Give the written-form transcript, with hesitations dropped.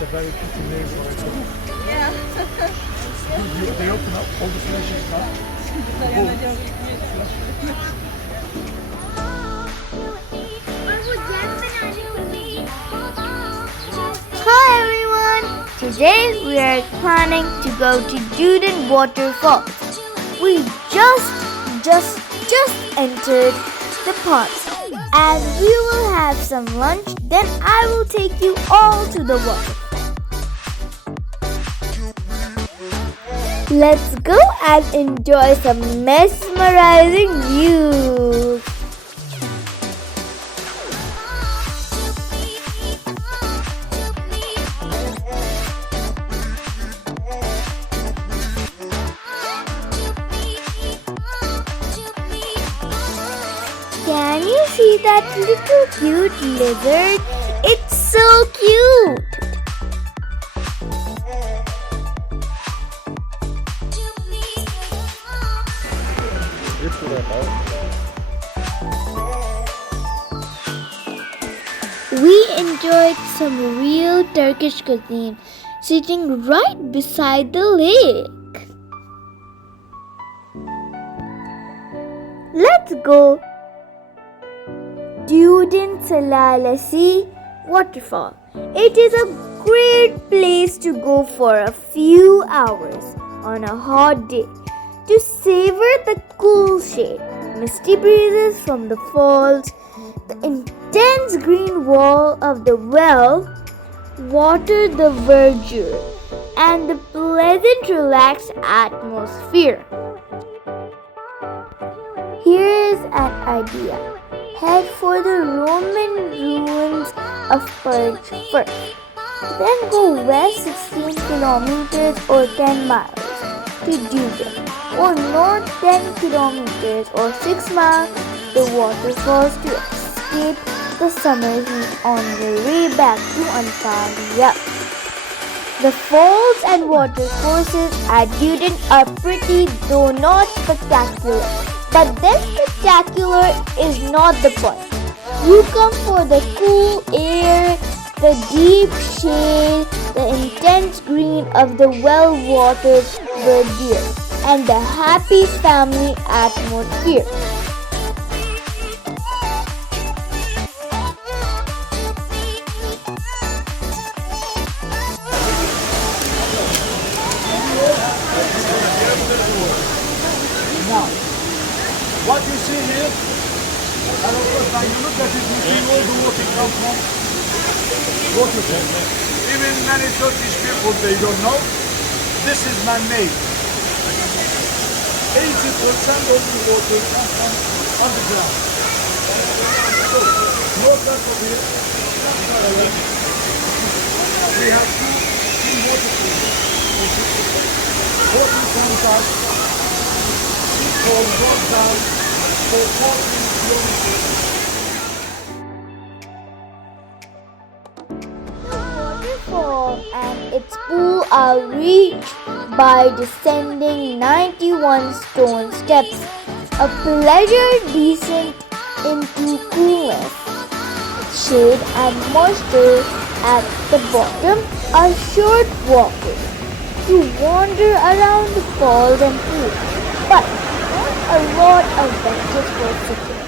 It's a very pretty name for it. Yeah. They open up all the flashes now. Hi everyone! Today we are planning to go to Duden Waterfall. We just entered the park and we will have some lunch. Then I will take you all to the waterfall. Let's go and enjoy some mesmerizing views. Can you see that little cute lizard? It's so cute! We enjoyed some real Turkish cuisine sitting right beside the lake. Let's go! Duden Waterfall. It is a great place to go for a few hours on a hot day to savor the cool shade, misty breezes from the falls, the intense green wall of the well, water the verdure, and the pleasant relaxed atmosphere. Here is an idea. Head for the Roman ruins of Perch first. Then go west 16 kilometers or 10 miles to Duden, or north 10 kilometers or 6 miles the waterfalls to escape the summer heat on your way back to Antalya. The falls and watercourses at Duden are pretty though not spectacular. But then spectacular is not the point. You come for the cool air, the deep shade, the intense green of the well-watered verdure, and the happy family atmosphere. Now, what you see here, and of course when you look at it, you see all the water come from waterfall. Even many Turkish people, they don't know, this is man-made. 80% of the water comes from underground. So, north of here, we have two waterfalls. Water comes out, goes down for 14 kilometers. The waterfall and its pool are reached by descending 91 stone steps, a pleasure descent into coolness, shade and moisture at the bottom are short walks to wander around the falls and pools, but not a lot of benches for sitting.